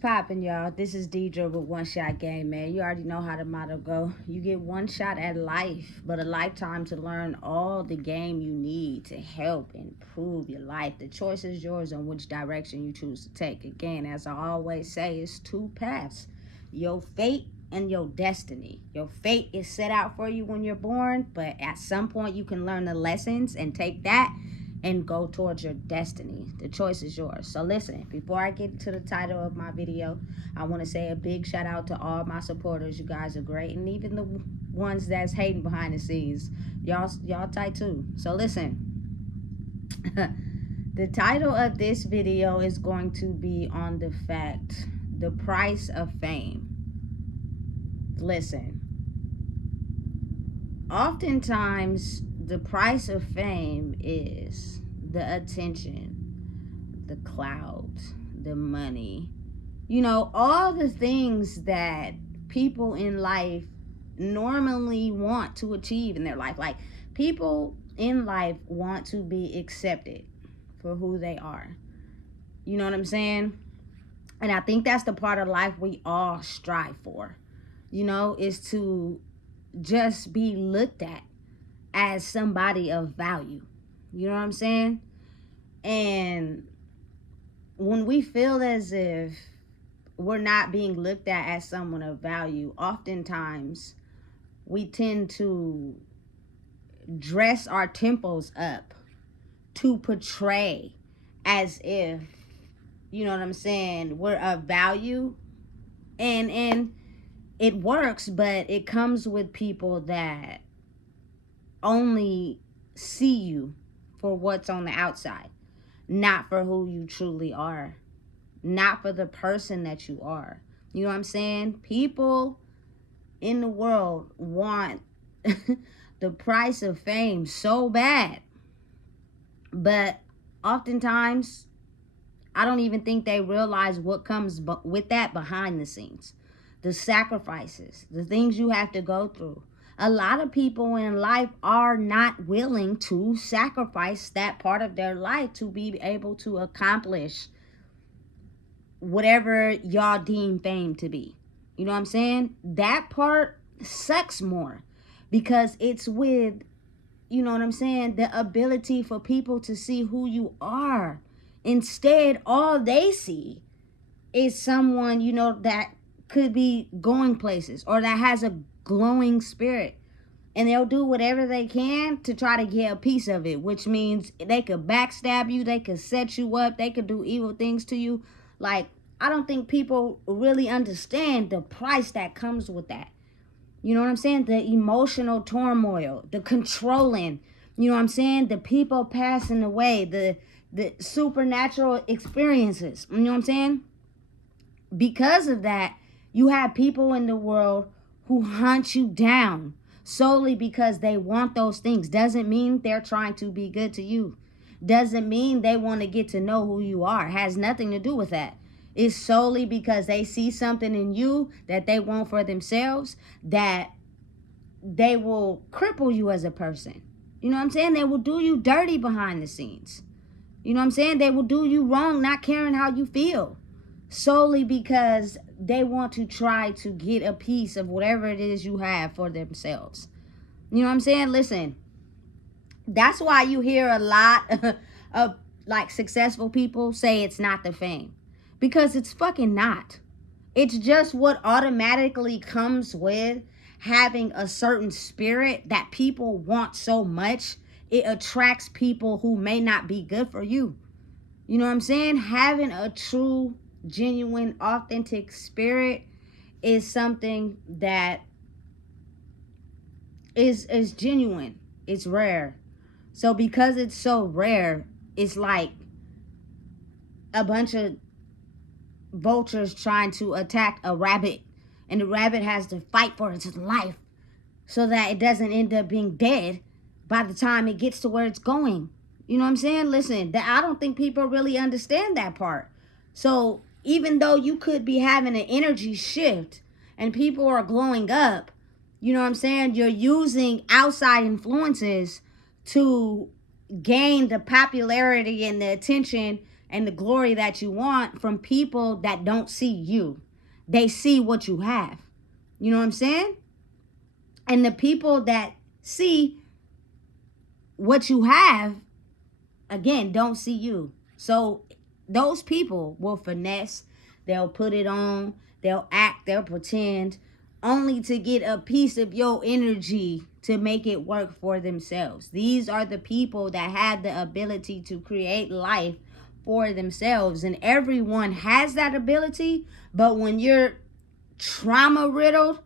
Poppin', y'all. This is Deidre with One Shot Game, man. You already know how the motto go. You get one shot at life, but a lifetime to learn all the game you need to help improve your life. The choice is yours on which direction you choose to take. Again, as I always say, it's two paths: your fate and your destiny. Your fate is set out for you when you're born, but at some point you can learn the lessons and take that and go towards your destiny. The choice is yours. So listen, before I get to the title of my video, I want to say a big shout out to all my supporters. You guys are great, and even the ones that's hating behind the scenes, y'all tight too. So listen, the title of this video is going to be on the price of fame. Listen, oftentimes the price of fame is the attention, the clout, the money, all the things that people in life normally want to achieve in their life. Like, people in life want to be accepted for who they are. You know what I'm saying? And I think that's the part of life we all strive for, is to just be looked at as somebody of value. You know what I'm saying? And when we feel as if we're not being looked at as someone of value, oftentimes we tend to dress our temples up to portray as if, you know what I'm saying, we're of value. And it works, but it comes with people that only see you for what's on the outside, not for who you truly are, not for the person that you are. You know what I'm saying? People in the world want the price of fame so bad, but oftentimes I don't even think they realize what comes with that behind the scenes. The sacrifices, the things you have to go through. A lot of people in life are not willing to sacrifice that part of their life to be able to accomplish whatever y'all deem fame to be. You know what I'm saying? That part sucks more because it's with, you know what I'm saying, the ability for people to see who you are. Instead, all they see is someone, that could be going places or that has a glowing spirit. And they'll do whatever they can to try to get a piece of it, which means they could backstab you, they could set you up, they could do evil things to you. Like, I don't think people really understand the price that comes with that. You know what I'm saying? The emotional turmoil, the controlling, you know what I'm saying? The people passing away, the supernatural experiences, you know what I'm saying? Because of that, you have people in the world who hunt you down solely because they want those things. Doesn't mean they're trying to be good to you. Doesn't mean they want to get to know who you are. Has nothing to do with that. It's solely because they see something in you that they want for themselves, that they will cripple you as a person. You know what I'm saying? They will do you dirty behind the scenes. You know what I'm saying? They will do you wrong, not caring how you feel, solely because they want to try to get a piece of whatever it is you have for themselves. You know what I'm saying? Listen, that's why you hear a lot of like successful people say it's not the fame, because it's fucking not. It's just what automatically comes with having a certain spirit that people want so much. It attracts people who may not be good for you. You know what I'm saying? Having a true, genuine, authentic spirit is something that is genuine. It's rare. So because it's so rare, it's like a bunch of vultures trying to attack a rabbit, and the rabbit has to fight for its life so that it doesn't end up being dead by the time it gets to where it's going. You know what I'm saying? Listen, I don't think people really understand that part. So even though you could be having an energy shift and people are glowing up, you know what I'm saying, you're using outside influences to gain the popularity and the attention and the glory that you want from people that don't see you. They see what you have. You know what I'm saying? And the people that see what you have, again, don't see you. So those people will finesse, they'll put it on, they'll act, they'll pretend, only to get a piece of your energy to make it work for themselves. These are the people that have the ability to create life for themselves. And everyone has that ability, but when you're trauma riddled,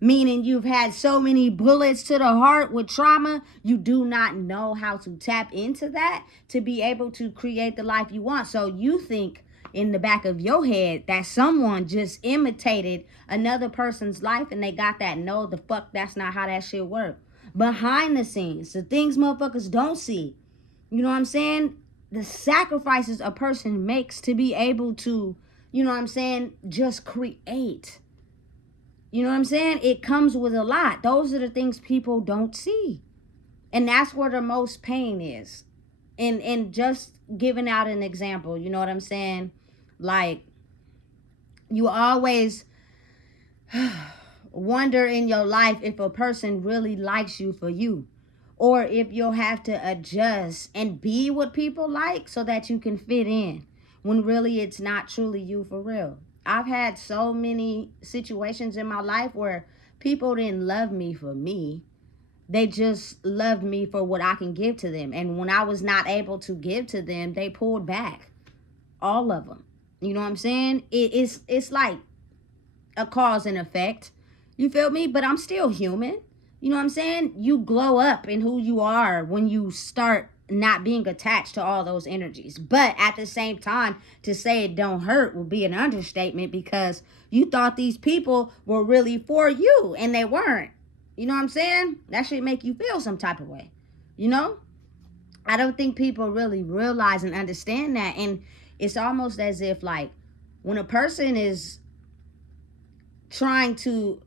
meaning you've had so many bullets to the heart with trauma, you do not know how to tap into that to be able to create the life you want. So you think in the back of your head that someone just imitated another person's life and they got that. No, the fuck, that's not how that shit work. Behind the scenes, the things motherfuckers don't see, you know what I'm saying? The sacrifices a person makes to be able to, you know what I'm saying, just create. You know what I'm saying? It comes with a lot. Those are the things people don't see. And that's where the most pain is. And just giving out an example, you know what I'm saying? Like, you always wonder in your life if a person really likes you for you. Or if you'll have to adjust and be what people like so that you can fit in. When really it's not truly you for real. I've had so many situations in my life where people didn't love me for me. They just loved me for what I can give to them. And when I was not able to give to them, they pulled back. All of them. You know what I'm saying? It's like a cause and effect. You feel me? But I'm still human. You know what I'm saying? You glow up in who you are when you start not being attached to all those energies. But at the same time, to say it don't hurt will be an understatement, because you thought these people were really for you and they weren't. You know what I'm saying? That should make you feel some type of way. You know? I don't think people really realize and understand that. And it's almost as if, like, when a person is trying to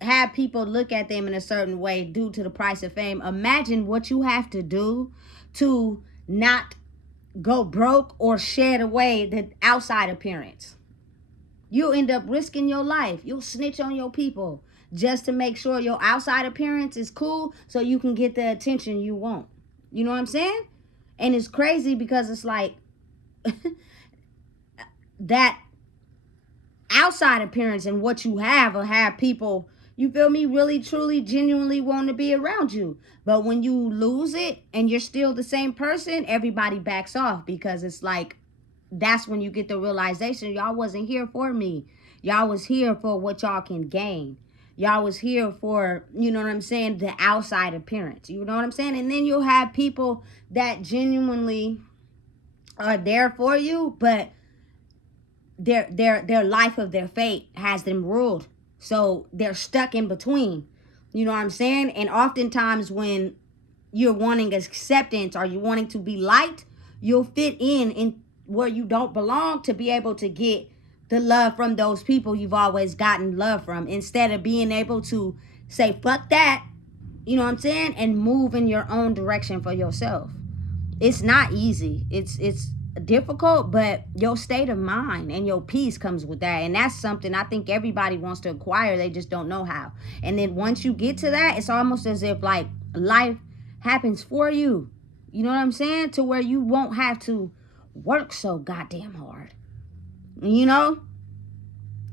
have people look at them in a certain way due to the price of fame, imagine what you have to do to not go broke or shed away the outside appearance. You'll end up risking your life. You'll snitch on your people just to make sure your outside appearance is cool so you can get the attention you want. You know what I'm saying? And it's crazy because it's like that outside appearance and what you have will have people, you feel me, really, truly, genuinely want to be around you. But when you lose it and you're still the same person, everybody backs off, because it's like, that's when you get the realization, y'all wasn't here for me. Y'all was here for what y'all can gain. Y'all was here for, you know what I'm saying, the outside appearance. You know what I'm saying? And then you'll have people that genuinely are there for you, but their life of their fate has them ruled. So they're stuck in between. You know what I'm saying? And oftentimes when you're wanting acceptance or you're wanting to be liked, you'll fit in where you don't belong to be able to get the love from those people you've always gotten love from, instead of being able to say, fuck that, you know what I'm saying, and move in your own direction for yourself. It's not easy. It's difficult, but your state of mind and your peace comes with that. And that's something I think everybody wants to acquire. They just don't know how. And then once you get to that, it's almost as if like life happens for you. You know what I'm saying? To where you won't have to work so goddamn hard. You know?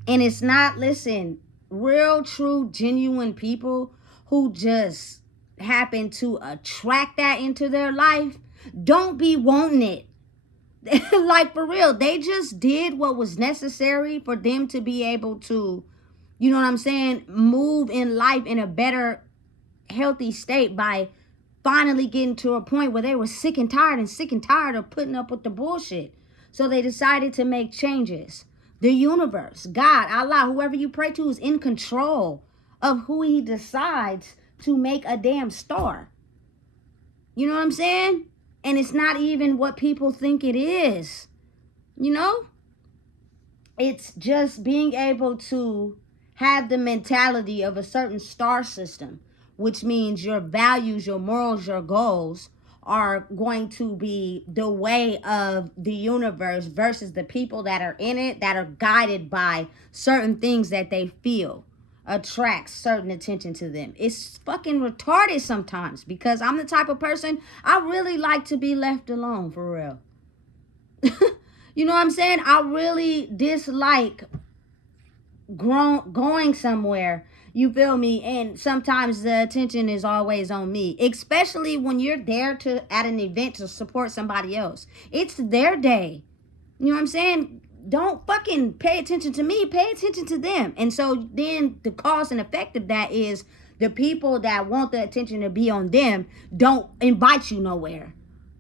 And it's not, listen, real, true, genuine people who just happen to attract that into their life, don't be wanting it. Like, for real, they just did what was necessary for them to be able to, you know what I'm saying, move in life in a better, healthy state by finally getting to a point where they were sick and tired of putting up with the bullshit. So they decided to make changes. The universe, God, Allah, whoever you pray to, is in control of who he decides to make a damn star. You know what I'm saying? And it's not even what people think it is. You know? It's just being able to have the mentality of a certain star system, which means your values, your morals, your goals are going to be the way of the universe versus the people that are in it, that are guided by certain things that they feel attracts certain attention to them. It's fucking retarded sometimes, because I'm the type of person, I really like to be left alone, for real. You know what I'm saying? I really dislike going somewhere, you feel me, and sometimes the attention is always on me, especially when you're there to at an event to support somebody else. It's their day. You know what I'm saying? Don't fucking pay attention to me, pay attention to them. And so then the cause and effect of that is the people that want the attention to be on them don't invite you nowhere.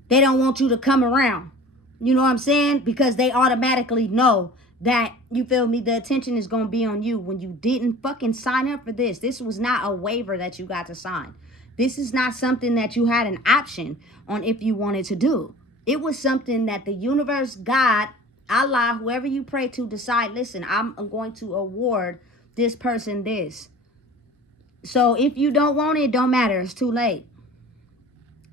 They don't want you to come around. You know what I'm saying? Because they automatically know that, you feel me, the attention is going to be on you when you didn't fucking sign up for this. This was not a waiver that you got to sign. This is not something that you had an option on if you wanted to do. It was something that the universe, God, Allah, whoever you pray to, decide, listen, I'm going to award this person this. So if you don't want it, it don't matter. It's too late.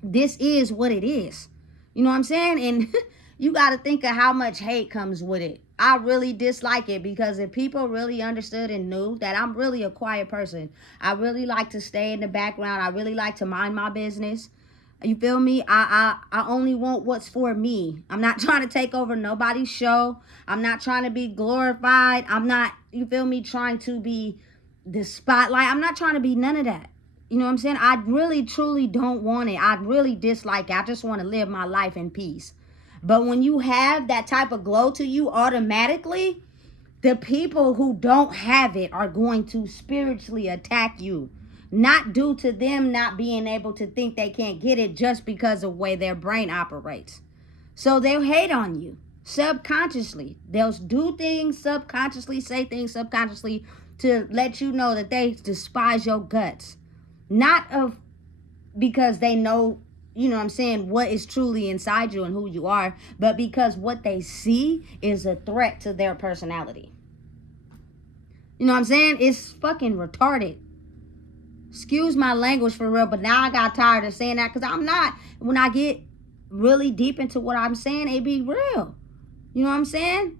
This is what it is. You know what I'm saying? And you got to think of how much hate comes with it. I really dislike it, because if people really understood and knew that I'm really a quiet person, I really like to stay in the background, I really like to mind my business. You feel me? I only want what's for me. I'm not trying to take over nobody's show. I'm not trying to be glorified. I'm not, you feel me, trying to be the spotlight. I'm not trying to be none of that. You know what I'm saying? I really, truly don't want it. I really dislike it. I just want to live my life in peace. But when you have that type of glow to you, automatically, the people who don't have it are going to spiritually attack you. Not due to them not being able to think they can't get it, just because of the way their brain operates. So they'll hate on you subconsciously. They'll do things subconsciously, say things subconsciously to let you know that they despise your guts. Not of because they know, you know what I'm saying, what is truly inside you and who you are, but because what they see is a threat to their personality. You know what I'm saying? It's fucking retarded. Excuse my language, for real, but now I got tired of saying that, because I'm not. When I get really deep into what I'm saying, it be real. You know what I'm saying?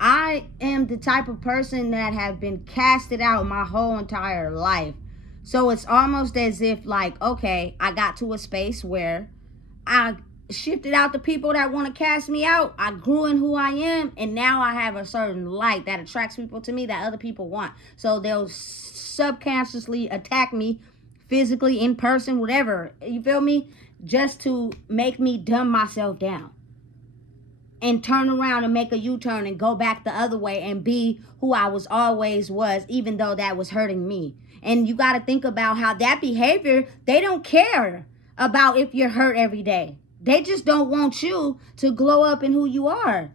I am the type of person that have been casted out my whole entire life. So it's almost as if, like, okay, I got to a space where I shifted out the people that want to cast me out. I grew in who I am, and now I have a certain light that attracts people to me that other people want. So they'll subconsciously attack me physically, in person, whatever. You feel me? Just to make me dumb myself down and turn around and make a U-turn and go back the other way and be who I was always was, even though that was hurting me. And you got to think about how that behavior, they don't care about if you're hurt every day. They just don't want you to glow up in who you are.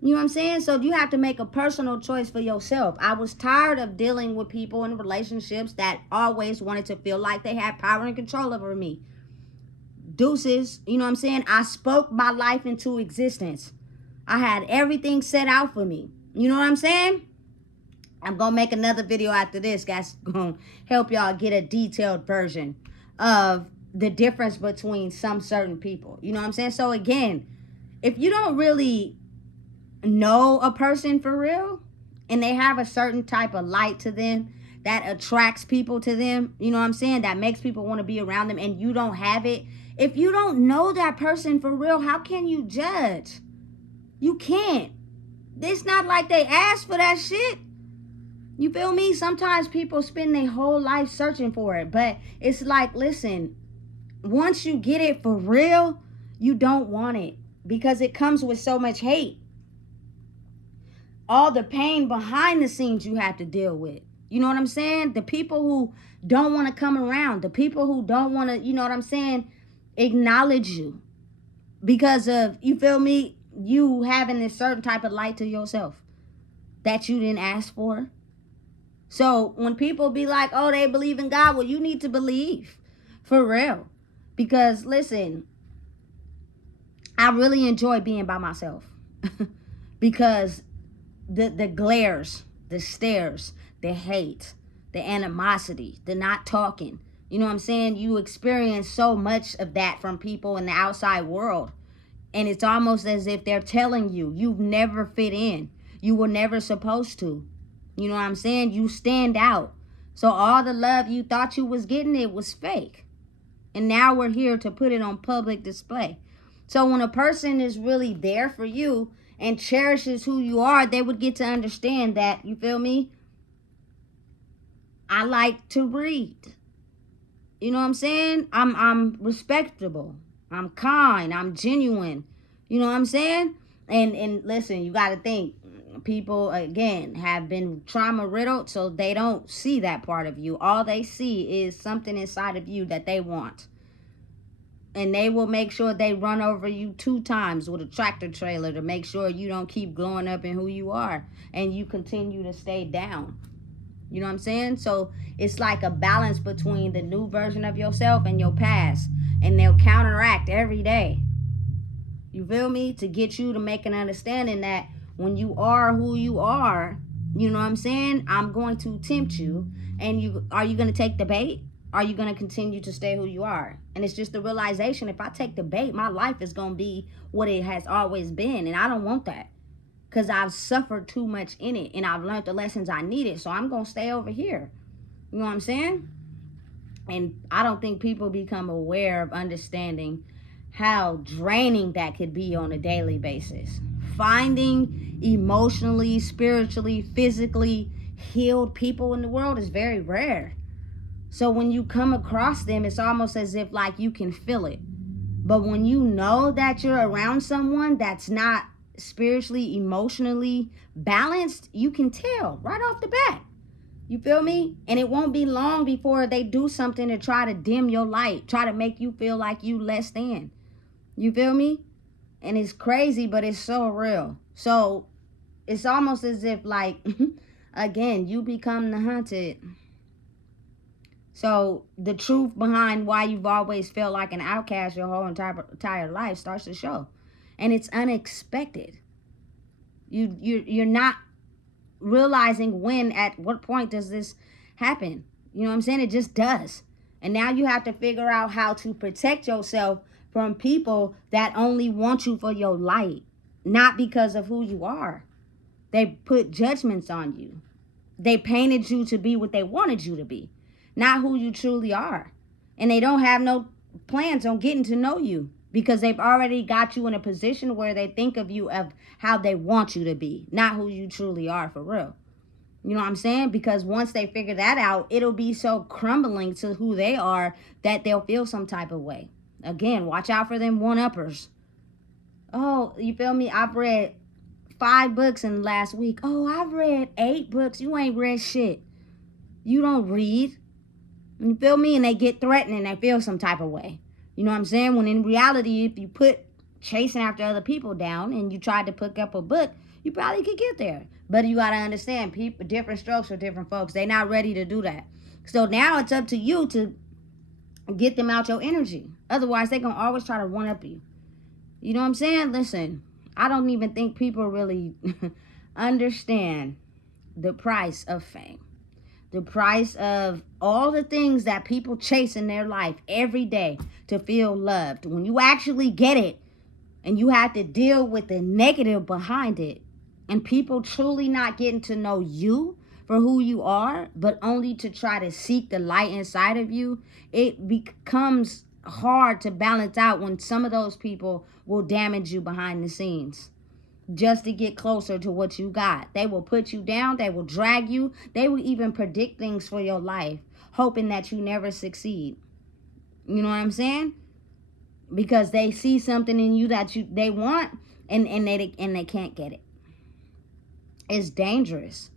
You know what I'm saying? So you have to make a personal choice for yourself. I was tired of dealing with people in relationships that always wanted to feel like they had power and control over me. Deuces, you know what I'm saying? I spoke my life into existence. I had everything set out for me. You know what I'm saying? I'm going to make another video after this, guys. Going to help y'all get a detailed version of the difference between some certain people. You know what I'm saying? So again, if you don't really know a person for real, and they have a certain type of light to them that attracts people to them, you know what I'm saying, that makes people want to be around them, and you don't have it, if you don't know that person for real, how can you judge? You can't. It's not like they asked for that shit. You feel me? Sometimes people spend their whole life searching for it, but it's like, listen, once you get it for real, you don't want it, because it comes with so much hate. All the pain behind the scenes you have to deal with. You know what I'm saying? The people who don't want to come around, the people who don't want to, you know what I'm saying, acknowledge you because of, you feel me, you having a certain type of light to yourself that you didn't ask for. So when people be like, oh, they believe in God, well, you need to believe for real. Because listen, I really enjoy being by myself because the glares, the stares, the hate, the animosity, the not talking, You know what I'm saying? You experience so much of that from people in the outside world. And it's almost as if they're telling you, you've never fit in. You were never supposed to. You know what I'm saying? You stand out. So all the love you thought you was getting, it was fake. And now we're here to put it on public display. So when a person is really there for you and cherishes who you are, they would get to understand that, you feel me? I like to read. You know what I'm saying? I'm respectable. I'm kind. I'm genuine. You know what I'm saying? And listen, you got to think, people again have been trauma riddled, so they don't see that part of you. All they see is something inside of you that they want. And they will make sure they run over you 2 times with a tractor trailer to make sure you don't keep growing up in who you are and you continue to stay down. You know what I'm saying? So it's like a balance between the new version of yourself and your past. And they'll counteract every day. You feel me? To get you to make an understanding that when you are who you are, you know what I'm saying? I'm going to tempt you. And are you going to take the bait? Are you going to continue to stay who you are? And it's just the realization, if I take the bait, my life is going to be what it has always been. And I don't want that. Because I've suffered too much in it. And I've learned the lessons I needed. So I'm going to stay over here. You know what I'm saying? And I don't think people become aware of understanding how draining that could be on a daily basis. Finding emotionally, spiritually, physically healed people in the world is very rare. So when you come across them, it's almost as if like you can feel it. But when you know that you're around someone that's not spiritually, emotionally balanced, you can tell right off the bat. You feel me? And it won't be long before they do something to try to dim your light, try to make you feel like you less than. You feel me? And it's crazy, but it's so real. So it's almost as if like, again, you become the hunted. So the truth behind why you've always felt like an outcast your whole entire life starts to show. And it's unexpected. You're not realizing when, at what point does this happen. You know what I'm saying? It just does. And now you have to figure out how to protect yourself from people that only want you for your light, not because of who you are. They put judgments on you. They painted you to be what they wanted you to be, not who you truly are. And they don't have no plans on getting to know you because they've already got you in a position where they think of you of how they want you to be, not who you truly are for real. You know what I'm saying? Because once they figure that out, it'll be so crumbling to who they are that they'll feel some type of way. Again, watch out for them one-uppers. Oh, you feel me? I've read 5 books in the last week. Oh, I've read 8 books. You ain't read shit. You don't read. You feel me? And they get threatened and they feel some type of way. You know what I'm saying? When in reality, if you put chasing after other people down and you tried to pick up a book, you probably could get there. But you got to understand, people, different strokes for different folks. They're not ready to do that. So now it's up to you to get them out your energy. Otherwise, they're going to always try to one up you. You know what I'm saying? Listen, I don't even think people really understand the price of fame. The price of all the things that people chase in their life every day to feel loved. When you actually get it and you have to deal with the negative behind it, and people truly not getting to know you for who you are, but only to try to seek the light inside of you, it becomes hard to balance out when some of those people will damage you behind the scenes just to get closer to what you got. They will put you down. They will drag you. They will even predict things for your life, hoping that you never succeed. You know what I'm saying? Because they see something in you that they want, and they can't get it. It's dangerous.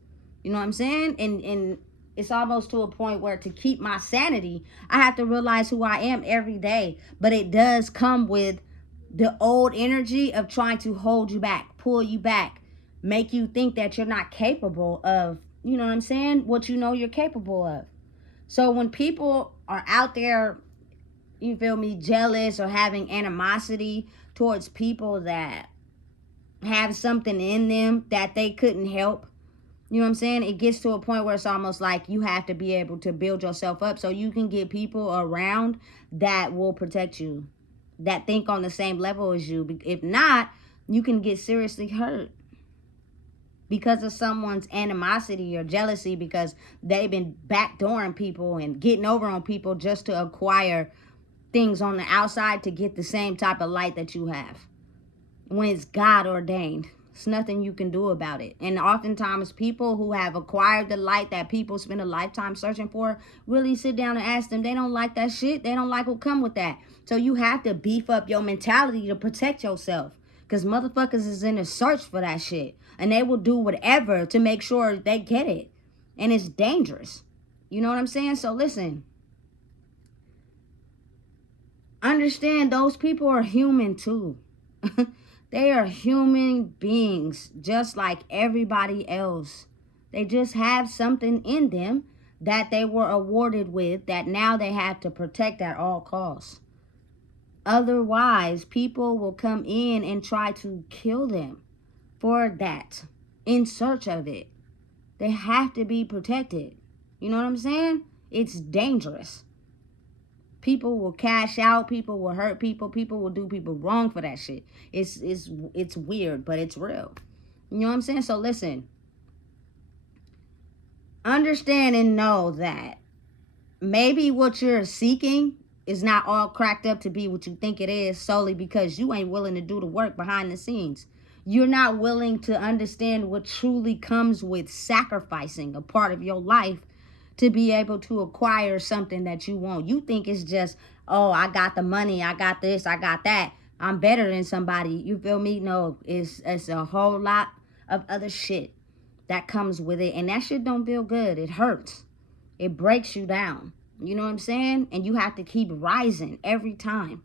You know what I'm saying? And it's almost to a point where to keep my sanity, I have to realize who I am every day. But it does come with the old energy of trying to hold you back, pull you back, make you think that you're not capable of, you know what I'm saying, what you know you're capable of. So when people are out there, you feel me, jealous or having animosity towards people that have something in them that they couldn't help, You know what I'm saying? It gets to a point where it's almost like you have to be able to build yourself up so you can get people around that will protect you, that think on the same level as you. If not, you can get seriously hurt because of someone's animosity or jealousy, because they've been backdooring people and getting over on people just to acquire things on the outside to get the same type of light that you have, when it's God ordained. It's nothing you can do about it. And oftentimes people who have acquired the light that people spend a lifetime searching for, really sit down and ask them, they don't like that shit. They don't like what come with that. So you have to beef up your mentality to protect yourself, because motherfuckers is in a search for that shit, and they will do whatever to make sure they get it. And it's dangerous. You know what I'm saying? So listen, understand those people are human too. They are human beings just like everybody else. They just have something in them that they were awarded with that now they have to protect at all costs. Otherwise, people will come in and try to kill them for that, in search of it. They have to be protected. You know what I'm saying? It's dangerous. People will cash out, people will hurt people, people will do people wrong for that shit. It's weird, but it's real. You know what I'm saying? So listen, understand and know that maybe what you're seeking is not all cracked up to be what you think it is, solely because you ain't willing to do the work behind the scenes. You're not willing to understand what truly comes with sacrificing a part of your life to be able to acquire something that you want. You think it's just, oh, I got the money, I got this, I got that, I'm better than somebody. You feel me? No, it's a whole lot of other shit that comes with it. And that shit don't feel good. It hurts. It breaks you down. You know what I'm saying? And you have to keep rising every time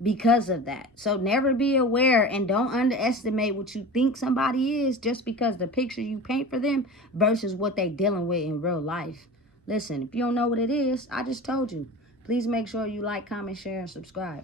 because of that. So never be aware, and don't underestimate what you think somebody is just because the picture you paint for them versus what they dealing with in real life. Listen, if you don't know what it is, I just told you. Please make sure you like, comment, share, and subscribe.